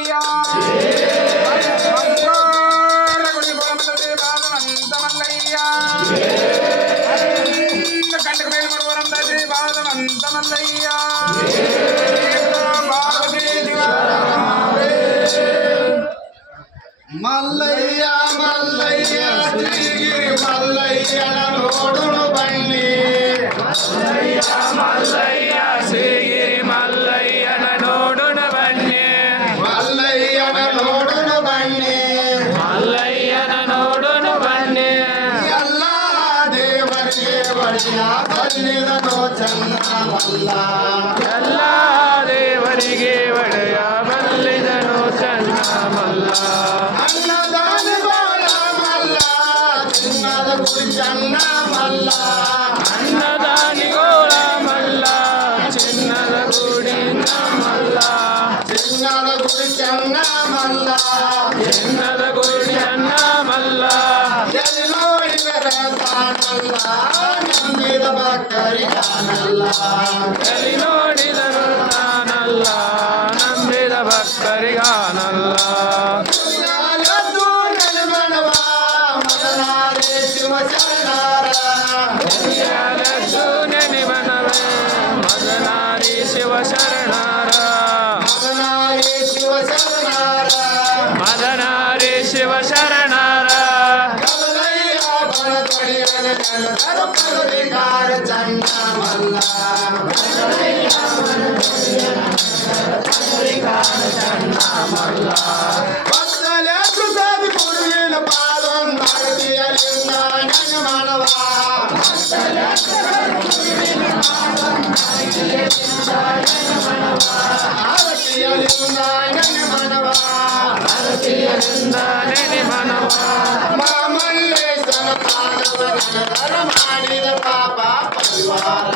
మల్లయ్య గుడి పొలమల్లది బాధమంత మల్లయ్య కంటకు మేలు వరందది బాధమంత మల్లయ్య మల్లయ్య మల్లయ్య శ్రీగిరి మల్లయ్య నోడును బండి మల్లయ్య మల్లయ్య శ్రీగిరి మల్లయ్య నోడును బండి మల్లయ్య నోడును బండి మల్లయ్య నోడును బండి ಎಲ್ಲ ದೇವರಿಗೆ ಒಡೆಯ ಬಲ್ಲಿದನೋ ಚನ್ನ ಮಲ್ಲ ಎಲ್ಲ ದೇವರಿಗೆ ಒಡೆಯ ಬಲ್ಲಿದನು ಚನ್ನ ಮಲ್ಲ ಅನ್ನದಾನ ಗೋಳ ಮಲ್ಲ ಚಿನ್ನದ ಗುಡಿ ಚನ್ನ ಮಲ್ಲ ಅನ್ನದಾನಿಗೋಳ ಮಲ್ಲ ಚಿನ್ನದ ಗುಡಿ ಮಲ್ಲ ಚಿನ್ನದ ಗುಡಿ ಚನ್ನ ಮಲ್ಲ ಚಿನ್ನದ ಗುಡಿ ಅನ್ನ ಮಲ್ಲ ಎಲ್ಲೋ ಇವರ ತಾನಲ್ಲ ನಂಬಿದ ಭಕ್ತರಿಗಾನಲ್ಲ ಎಲ್ಲಿ ನೋಡಿದರು ತಾನಲ್ಲ ನಂಬಿದ ಭಕ್ತರಿಗಾನಲ್ಲ ಯಾಲದ್ದು ನೆಲಮಣವ ಮದನಾರೆ ಶಿವಶರಣರ ಎದ್ದು ನೆನೆವನವೇ ಮಗನಾರಿ ಶಿವಶರಣರ ಮದನಾರೆ ಶಿವಶರಣರ ಮದನಾರಿ ಶಿವಶರಣರ ಕಮಲಯ್ಯ ಬಣತೊಡಿಯನ ನೆಲದರ ಪದವಿಕಾರ ಚನ್ನ ಮಲ್ಲ ಭಕ್ತಲೆ ಪ್ರಸಾದ ಗುರುವಿನ ಪಾದಂ ಭಾರತೀಯಲಿಂಗ ನನ್ನ ಮಾನವ ಭಾರತೀಯಲಿಂಗ ನನ್ನ ಮಾನವ ಭಾರತೀಯರಿಂದ ನೆನೆ ಮನವ ಮಾಮಲ್ಲೇಶನ ಪಾದವರ ಮಾಡಿದ ಪಾಪ ಪರಿವಾರ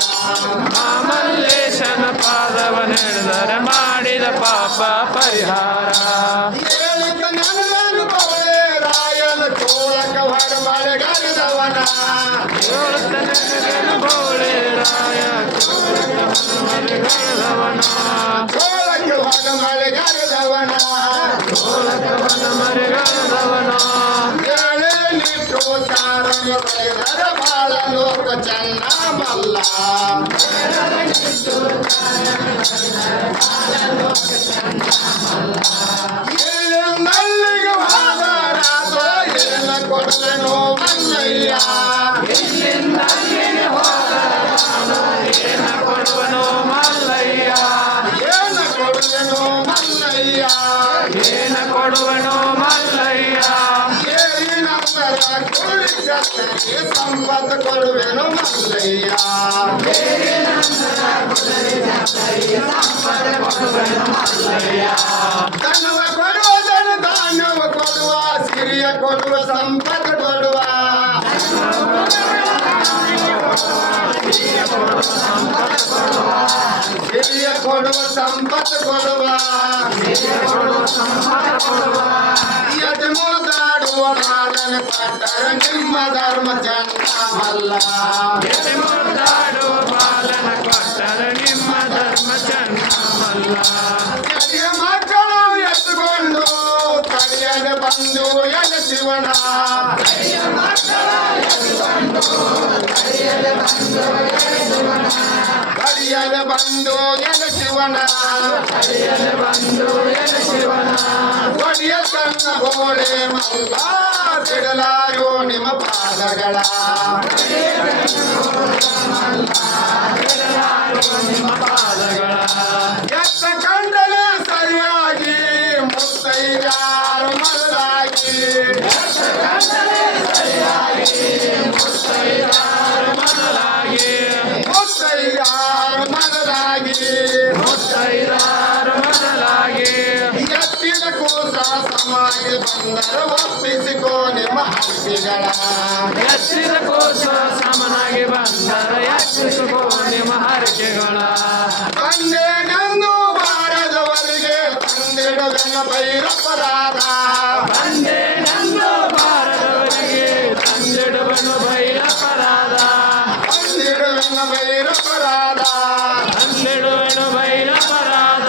ಮಾಮಲ್ಲೇಶನ ಪಾದವ ನಡೆದರೆ ಮಾಡಿದ ಪಾಪ ಪರಿಹಾರ ಹೇಳಿದ ನನಗನು ಬೋಳೆ ರಾಯನ ಚೋಳಕ ಹೊರ ಮಳೆಗಾಲದವನ ಏಳುತ್ತನೆ ಬೋಳೆ ರಾಯ ಮನೆಗಳವನ ಚೋಳಕ ಹೊರ ಮಳೆಗಾಲದವನ ಚೋಳಕವನ ಮರೆಗಳವನ ಹೇಳೆ ನಿಟ್ಟು ಚಾರಣ ಬರೆದರ ಬಾಳ ಲೋಕ ಚನ್ನ ಮಲ್ಲ ಮಲ್ಲಿಗೆ ಹಾದರಾದ ಏನ ಕೊಡಲನೋ ಮಲ್ಲಯ್ಯ ಇಲ್ಲಿಂದ ಅಲ್ಲಿಗೆ ಹೋದನು ಏನ ಕೊಡುವನೋ ಮಲ್ಲಯ್ಯ ಏನ ಕೊಡಲನೋ ಮಲ್ಲಯ್ಯ ಏನ ಕೊಡುವನೋ ಮಲ್ಲಯ್ಯ ಏರಿನಂತರ ಕುರುಡಿ ಚತ್ತರಿಗೆ ಸಂಪತ್ತು ಕೊಡುವೆನು ಮಲ್ಲಯ್ಯ ಧನವ ಕೊಡುವ ಧಾನ್ಯವ ಕೊಡುವ ಸಿರಿಯ ಕೊಡುವ ಸಂಪತ್ತು ಕೊಡುವ ಸಿರಿಯ ಕೊಡುವ ಸಂಪತ್ತು ಕೊಡುವ ಯಜಮೋದಾಡುವ ಮಾದನ ಪಟ್ಟರ ನಿಮ್ಮ ಧರ್ಮ ಚಂದ ಮಲ್ಲ ಮುದ್ದಾಡುವ ಬಾಲನ ಕೊಟ್ಟರೆ ನಿಮ್ಮ ಧರ್ಮ ಚಂದ ಮಲ್ಲ ಜಡಿಯ ಮಕ್ಕಳು ಎತ್ತುಕೊಂಡು ತಡೆಯದ ಬಂದು ಎಲ ಶಿವನ ತಡೆಯದ ಬಂದು ಎಲ ಶಿವನ ಬಂದು ಎಲೆ ಶಿವನ ಒಡಿಯ ಸಣ್ಣ ಬೋಳೆ ಮಲ್ಲ ಬಿಡಲಾರೋ ನಿಮ್ಮ ಪಾದಗಳ ಎತ್ತ ಕಂಡಲೆ ಸರಿಯಾಗಿ ಮುತ್ತೈದಾರು ಮರದಾಗಿ ಮುತ್ತೈದಾರು ಮರದಾಗಿ ಮುತ್ತೈದಾರು ಮೊದಲಾಗಿ ಎತ್ತಿನ ಕೂಸ ಸಮಾಗಿ ಬಂದರ ಒಪ್ಪಿಸಿಕೋ ನಿಮ್ಮ ಹಕ್ಕಿಗಳ ಎತ್ತಿದ ಕೋಶ ಸಮನಾಗಿ ಬಂದರೆ ಎತ್ತಿಸುಕೋ ನಿಮ್ಮ ಹರಕೆಗಳ ತಂದೆ ನಂದು ಬಾರದವರಿಗೆ ತಂದಿಡುವೆನ ಭೈರಪರಾಧ ತಂದೆ ನಂದು ಬಾರದವರಿಗೆ ತಂದಿಡುವನು ಬೈರಪರಾಧ ತಂದಿಡುವೆನ ಭೈರಪರಾಧ ತಂದಿಡುವನು ಬೈರಪರಾಧ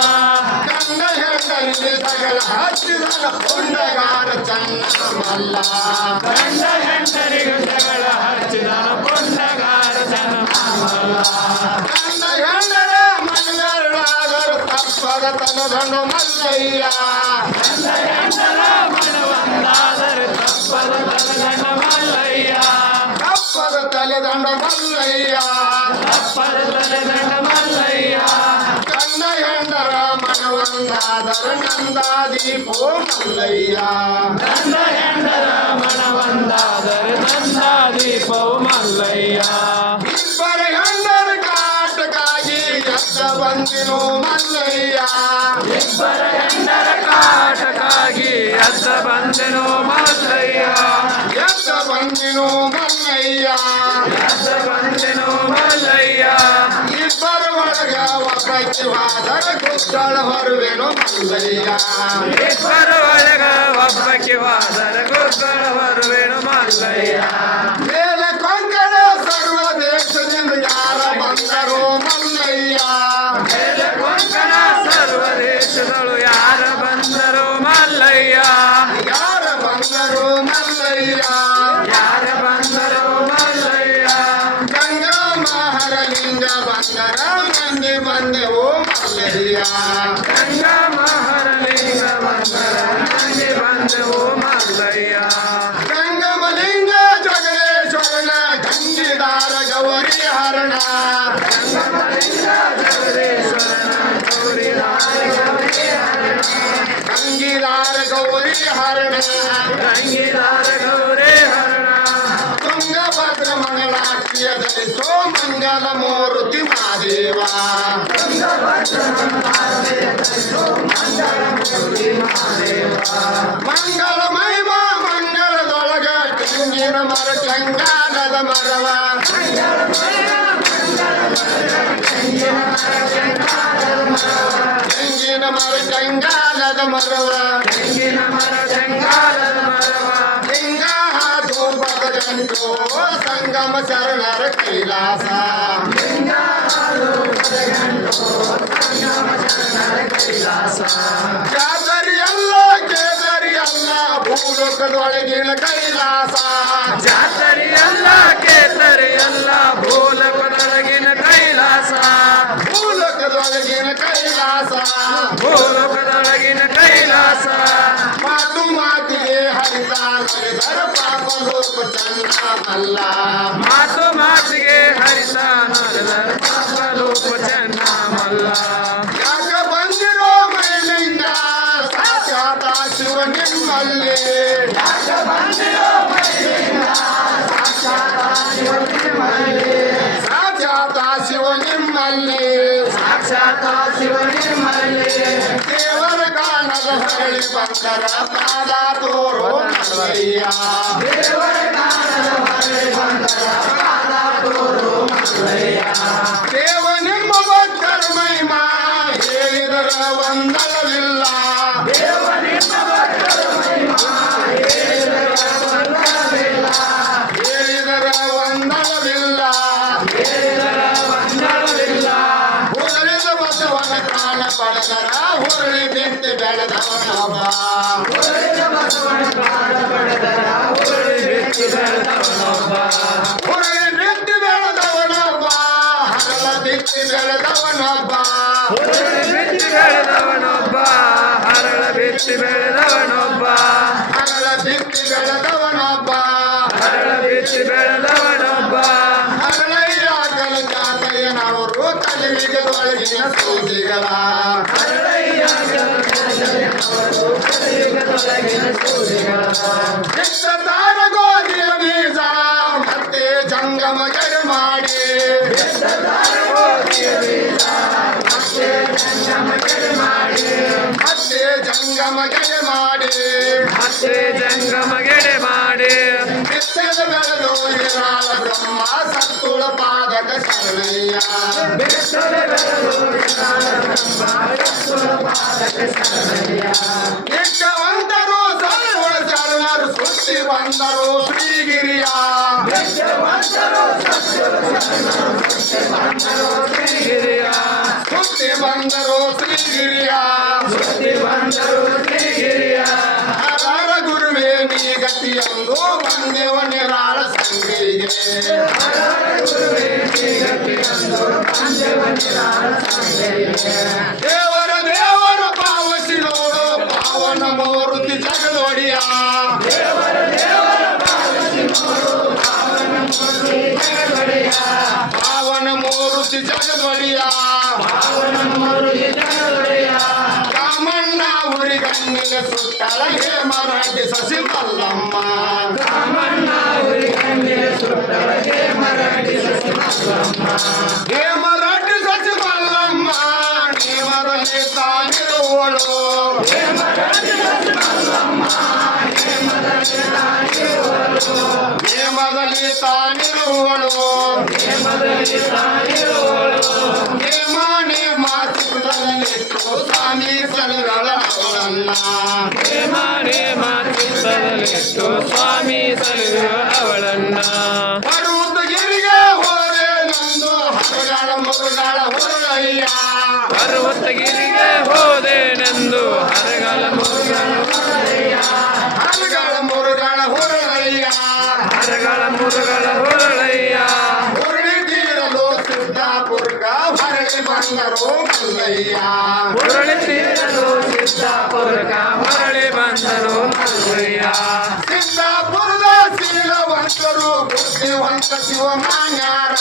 ಗಂಡ ಹೆಂಡರಿಗೆ ಜಗಳ ಹಚ್ಚಿದನ ಪುಂಡಗಾರ ಚನ್ನ ಮಲ್ಲ ಗಂಡ ಹೆಂಡರಿಗೂ ಜಗಳ ಹಚ್ಚಿದನ ಪುಂಡಗಾರ ಚನ್ನ ಮಲ್ಲ ಗಂಡ ಹೆಂಡರ ಮನಗಳಾದರು ತಪ್ಪದ ತನದಂಡು ಮಲ್ಲಯ್ಯ ಗಂಡ ಹೆಂಡರ ಮನವಂದಾದರೆ ತಪ್ಪದ ತಲೆದಂಡ ಮಲ್ಲಯ್ಯ ತಪ್ಪದ ತಲೆದಂಡ ಮಲ್ಲಯ್ಯ ತಪ್ಪದ ತಲೆದಂಡ ಮಲ್ಲಯ್ಯ ಗಂಡ ಹೆಂಡರ ಮನವಂದಾದರ ನಂದಾದೀಪೋ ಮಲ್ಲಯ್ಯ ಗಂಡ ಹೆಂಡರ ಮನವಂದಾದರೆ ನಂದಾದೀಪವು ಮಲ್ಲಯ್ಯ ಇಬ್ಬರ ಹೆಂಡರ ಕಾಟಕ್ಕಾಗಿ ಎದ್ದ ಬಂದಿನು ಮಲ್ಲಯ್ಯ ಇಬ್ಬರ ಹೆಂಡರ ಕಾಟಕ್ಕಾಗಿ ಎದ್ದ ಬಂದೆನು ಮಲ್ಲಯ್ಯ ಎದ್ದ ಬಂದಿನು ಮಲ್ಲಯ್ಯ ಎದ್ದ ಬಂದೆನು ಮಲ್ಲಯ್ಯ ಇಬ್ಬರ ಒಳಗ ಒಬ್ಬಕ್ಕೆ ವಾದರ ಗುದ್ದಳ ಹೊರುವೆನು ಮಲ್ಲಯ್ಯ ಇಬ್ಬರ ಒಳಗ ಒಬ್ಬಕ್ಕೆ ವಾದರ ಗುರುಗಳ ಬರುವೆನು ಮಲ್ಲಯ್ಯ ಮೇಲೆ ಕೊಂಕಣ ಸರ್ವ ದೇಶದಿಂದ ಯಾರ ಬಂದರು ಮಲ್ಲಯ್ಯ ಮೇಲೆ ಕೊಂಕಣ ಸರ್ವ ದೇಶದಳು ಯಾರ ಬಂದರು ಮಲ್ಲಯ್ಯ ಯಾರ ಬಂದರು ಮಲ್ಲಯ್ಯ ಯಾರ ಬಂದರು ಮಲ್ಲಯ್ಯ ಗಂಗಾ ಮಹಾರಲಿಂಗ ಬಂದರ ಮಂದಿ ಬಂದೆವು ಮಲ್ಲಯ್ಯ ಗಂಗಾ ಮಹಾರಲಿಂಗ ಬಂದರ ನಂಗೆ ಬಂದೆವು ಮಲ್ಲಯ್ಯ ಗಂಗಮಲಿಂಗ ಜಗದೇಶ್ವರನ ಗಂಗಿದಾರ ಗೌರಿ ಹರಣ ಗಂಗಮಲಿಂಗ ಜಗದೀಶ್ವರನ ಗಂಗಿದಾರ ಗೌರಿ ಹರಣ ಗಂಗಿದಾರ ಗೌರೇ ಹರಣ ತುಂಗಭದ್ರ ಮಂಗಳಾರ್ತಿಯ ಧರಿಸೋ ಮಂಗಲ ಮೂರ್ತಿ ಮಹಾದೇವ ಮಂಗಳ ಮಹಿಮ ಮಂಗಳದೊಳಗ ತೆಂಗಿನ ಮರ ಚಂಗಾಲದ ಮರವ ತೆಂಗಿನ ಮರ ಚಂಗಾಲದ ಮರವ ತೆಂಗಿನ ಮರ ಜಂಗಾಲದ ಮರವ ಲಿಂಗ ಧೂಪದ ಗಂಟು ಸಂಗಮ ಶರಣರ ಕೈಲಾಸ ಜಾತರಿ ಅಲ್ಲ ಕೇಸರಿ ಅಲ್ಲ ಭೂಲೋಕದೊಳಗಿನ ಕೈಲಾಸ ಜಾತರಿ ಅಲ್ಲ ಕೇಸರಿ ಅಲ್ಲ ಭೂಲೋಕದೊಳಗಿನ ಕೈಲಾಸ ಭೂಲೋಕದೊಳಗಿನ ಕೈಲಾಸ ಭೂಲೋಕದೊಳಗಿನ ಕೈಲಾಸ ಮಾತು ಮಾತಿಗೆ ಹರಿತ ನಡೆದರ ಪಾಪ ಲೋಕ ಚಂದ ಮಲ್ಲ ಮಾತು ಮಾತಿಗೆ ಹರಿತ ನಡೆದರ ಪಾಪ ಲೋಕ ಚೆನ್ನ ಮಲ್ಲ ಯಾಕ ಬಂದಿರೋ ಮೈಲಿಂಗ ಸಾಕ್ಷಾತ ಶಿವ ನಿಮ್ಮಲ್ಲಿ ಸಾಕ್ಷಾತ ಶಿವ ನಿಮ್ಮಲ್ಲಿ ಸಾಕ್ಷಾತ್ ಶಿವನಿಮ್ಮಲ್ಲಿ ದೇವರ ಕಾಣದ ಹೊರಳಿ ಬಂದರ ಪಾದ ತೋರೋ ಮಲ್ಲಯ್ಯ ದೇವ ನಿಮ್ಮ ಭಕ್ತರ ಮಹಿಮಾ ಹೇಳಿದರ ವಂದನವಿಲ್ಲ ಹೇಳಿದರ ವಂದನವಿಲ್ಲ ಹುರಳಿದ ಬಸವನ ಪ್ರಾಣ ಪಡೆದರ ಹುರಳಿ ಬಿಟ್ಟು ಬೆಳೆದವನೊಬ್ಬ ಹುರಳಿ ಬಿಟ್ಟು ಬೆಳೆದವನೊಬ್ಬ ಹರಳ ಬಿಟ್ಟು ಬೆಳೆದವನೊಬ್ಬ ಬಿತ್ತಿ ಬೆಳೆದವನೊಬ್ಬ ಹರಳ ಬಿತ್ತಿ ಬೆಳೆದವನೊಬ್ಬ ಹರಳ ಬಿಟ್ಟು ಬೆಳೆದವನೊಬ್ಬ ಹರಳ ಬಿತ್ತಿ ಬೆಳೆದವನೊಬ್ಬ ಹರಳಯ್ಯ ಕಲಕಾತಯ್ಯನವರು ಕಲಿವಿಗೆ ಒಳಗಿನ ಸೂಜಿಗಳ ಚಿತ್ತ ತಾರ ಗೋಧಿಯ ಬೀಜ ಮತ್ತೆ ಜಂಗಮ ಗಡ ಮಾಡಿ ಮತ್ತೆ ಜಂಗಮ ಗಡ ಮಾಡಿ ಮತ್ತೆ ಜಂಗಮಗೆಡೆ ಮಾಡಿ ಬಿತ್ತದ ಬೆಳೆದು ಇರಾಳ ಬ್ರಹ್ಮ ಸತ್ತುಳ ಪಾದಕ ಶರಣಯ್ಯ ನಿಷ್ಠವಂತರು ಸತ್ತುಳ ಶರಣರು ಸುತ್ತಿ ಬಂದರು ಶ್ರೀಗಿರಿಯ ಗಿರಿಯ ಸುತ್ತಿ ಬಂದರು ಶ್ರೀಗಿರಿಯ ಹರ ಗುರುವೇ ನೀ ಗತಿಯೊಂದು ಬಂದೆವ ನಿರಾಳ ಸಂಗರಿಗೆ ದೇವರ ಪಾವಸಿ ನೋಡು ಪಾವನ ಮೂರ್ತಿ ಜಗದೊಡೆಯ ಪಾವನ ಮೂರ್ತಿ ಜಗದೊಡೆಯ ರಾಮಣ್ಣ ಉರಿಗಣ್ಣಿನ ಸುತ್ತಲ ಹೇ ಮರಾಠಿ ಸಸಿ ಮಲ್ಲಮ್ಮ ಹೇ ಮರಾಠಿ ಸಸಿ ಮಲ್ಲಮ್ಮ ನೇಮದಲ್ಲಿ ತಾನಿರುವಳು ನೇಮದಲ್ಲಿ ತಾನಿರುವಳು ನೇಮ ಚಿತ್ರದಲ್ಲಿಟ್ಟು ಸ್ವಾಮಿ ಸಲುಗಳ ಅವಳನ್ನ ಸ್ವಾಮಿ ಸಲುವ ಅವಳನ್ನ ಪರ್ವತಗಿರಿಗೆ ಹೋದೆ ನಂದು ಹರಗಳ ಮರುಗಳ ಹೊರಳಯ್ಯ ಪರ್ವತಗಿರಿಗೆ ಹೋದೆನೆಂದು ಹರಗಳ ಹರಗಳ ಮುರುಗಳ ಹೊರಳಯ್ಯ ಹರಗಳ ಮುರುಗಳ ಹೊರಳಯ್ಯ ಹುರುಳಿ ತೀರಲು ಸಿದ್ದಾಪುರ್ಗ ಹೊರಳಿ ಬಂದರು ಮಲ್ಲಯ್ಯ ಹುರುಳಿ ತೀರಲು ಸಿದ್ದಾಪುರಕ ಮರಳಿ ಬಂದರು ಮಲ್ಲಯ್ಯ ಸಿದ್ದಾಪುರದ ಶೀಲವಂತರು ಬುದ್ಧಿವಂತ ಶಿವಮಾನ್ಯಾರ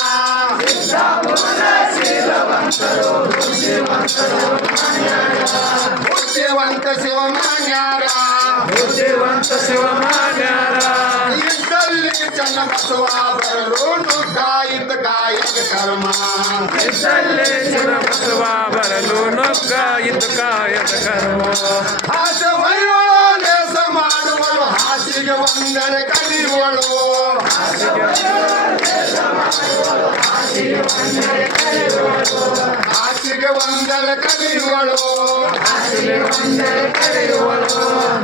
ಬುದ್ಧಿವಂತ ಶಿವಮಾನ್ಯಾರ ಬುದ್ಧಿವಂತ ಶಿವಮಾನ್ಯಾರ ಇದ್ದಲ್ಲಿ ಚನ್ನ ಬಸವ ಬರಲು ನುಗ್ಗಾಯಿತ ಕಾಯಕ ಕರ್ಮ ಇದ್ದಲ್ಲಿ ಬಸವ ಬರಲು ನುಗ್ಗ ಇದ್ದು ಕಾಯದ ಕರ್ಮ ಆಸೆ ಒಯ್ಯುವಳು ಲೇಸ ಮಾಡುವಳು ಹಾಸಿಗೆ ಒಂದರೆ ಕಲಿಯುವಳು ಹಾಸಿಗೆ ಒಂದರೆ ಕಲಿಯುವಳು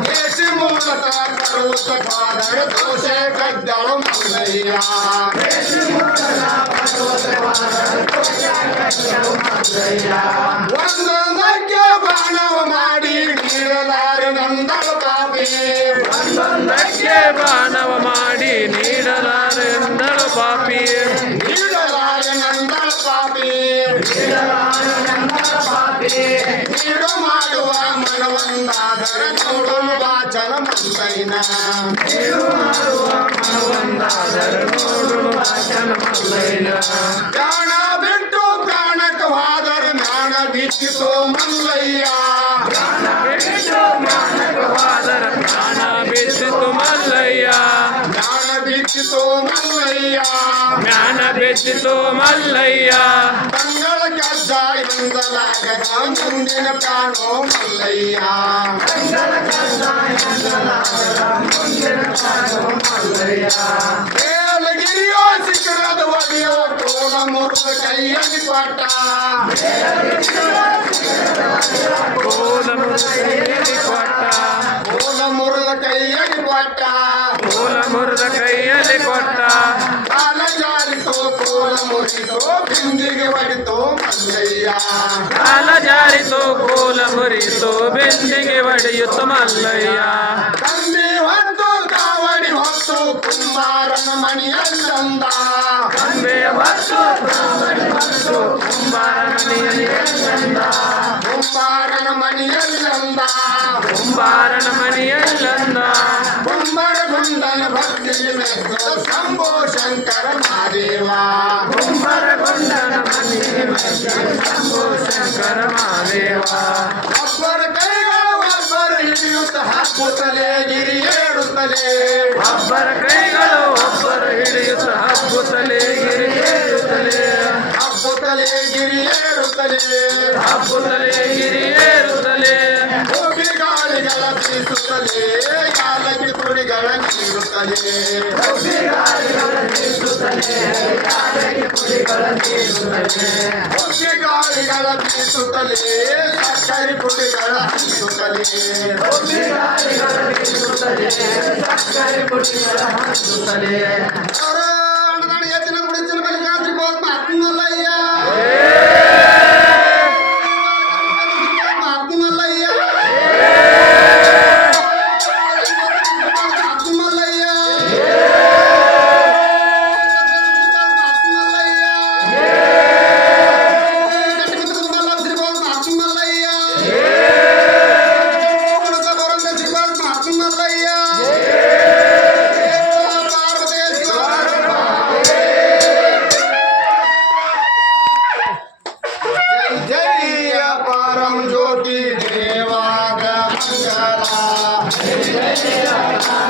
ದೇಶಿ ಮೂಲಕ ಪರ್ವತ ಪಾದರ ದೋಷೆ ಕದ್ದಳು ಮಲ್ಲಯ್ಯ ಒಂದೊಂದಕ್ಕೆ ಬಾಣವ ಮಾಡಿ ನೀಡಲಾರೆ ನಂದಳು ಕಾಪಿ ಒಂದೊಂದಕ್ಕೆ ಬಾಣವ ಮಾಡಿ ನೀಡಲಾರೆಂದಳು ಪಾಪಿ ನೀಡಲಾರೆ ನಂದಳು ಪಾಪಿ ನೀಡು ಮಾಡುವ ಮನವೊಂದಾದರೆ ನೋಡಲು ವಾಚನ ಮಲ್ಲಯ್ಯನ ಪ್ರಾಣ ಬಿಟ್ಟು ಪ್ರಾಣಕವಾದರೆ ನಾಣ ಬಿಚ್ಚಿತು ಮಲ್ಲಯ್ಯ ಪ್ರಾಣ ಬಿಚ್ಚಿತು ಮಲ್ಲಯ್ಯ ಪ್ರಾಣ ಬಿಚ್ಚಿತು ಮಲ್ಲಯ್ಯ ಜ್ಞಾನ ಬೆಚ್ಚಿತು ಮಲ್ಲಯ್ಯ ತಂಗಳ ಕಜ್ಜಾಯಿಂದಲಾಗದ ಮುಂದಿನ ಕಾಣೋ ಮಲ್ಲಯ್ಯ ಬೇಲಗಿರಿಯೋ ಶಿಖರದ ಒಡೆಯೋ ತೋಳ ಮುರುಗ ಕೈಯಲ್ಲಿ ಪಾಠ ಕೋಲ ಕೈಯಲ್ಲಿ ಕೊಟ್ಟ ತೋಳ ಮುರುಗ ಕೈಯಲ್ಲಿ ಪಾಠ ಕೋಲ ಮುರಿದ ಕೈಯಲ್ಲಿ ಕೊಟ್ಟ ಕಾಲ ಜಾರಿತೋ ಕೋಲ ಮುರಿತೋ ಬಿಂದಿಗೆ ಹೊಡಿತೋ ಮಲ್ಲಯ್ಯ ಕಾಲ ಜಾರಿತು ಕೋಲ ಮುರಿತು ಬೆಂದಿಗೆ ಒಡೆಯುತ್ತು ಮಲ್ಲಯ್ಯ ತಂದೆ ಹೊತ್ತು ಕಾವಡಿ ಹೊತ್ತು ಕುಂಬಾರನ ಮಣಿಯಲ್ಲಂದ ಕಂಬೆ ಹೊತ್ತು ಕುಂಬಾರನ ಮನೆಯಲ್ಲಂದ ಕುಂಬಾರನ ಮಣಿಯಲ್ಲಂದ ಕುಂಬಾರನ ಮನೆಯಲ್ಲಂದ ಕುಂಬಾರ ಗುಂಡನ ಭಕ್ತಿಗೆ ಮೆಚ್ಚ ಶಂಭೋ ಶಂಕರ ಮಹಾದೇವ ಕುಂಬಾರಗೊಂಡನ ಮನೆಯ ಶಂಭೋ ಶಂಕರ ಮಹಾದೇವ ಒಬ್ಬರ ಕೈಗಳು ಒಬ್ಬರು ಹಿಡಿಯುತ್ತ ಹಾಕುತ್ತಲೇ ಗಿರಿ ಏರುತ್ತಲೇ ಒಬ್ಬರ ಕೈಗಳು ಒಬ್ಬರು ಹಿಡಿಯುತ್ತ ಹಬ್ಬುತ್ತಲೇ ಗಿರಿ ಏರುತ್ತಲೇ ಹಬ್ಬುತ್ತಲೇ ಗಿರಿ ಏರುತ್ತಲೇ ಹಬ್ಬುತ್ತಲೇ ಗಿರಿ ಏರುತ್ತಲೇ ಹೋಗಿ ಗಾಳಿಗಳ ಬೀಸುತ್ತಲೇ ಯಾಲಕ್ಕಿ ತುಡಿಗಳ ನೀಡುತ್ತಲೇ ಹೋಗಿ ಗಾಳಿಗಳ ಬೀಸುತ್ತಲೇ ಸಕ್ಕರೆ ಪುಡಿಗಳ ಹಂಚುತ್ತಲೇ ಎತ್ತಿನ ಗುಡಿಸಿನ ಬಲಿಗಾದ್ರಿ ಬೋತ್ ಮಾತನ್ನಲ್ಲಯ್ಯ ಜ್ಯೋತಿ ದೇವಾಗ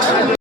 ಮಂಗಲ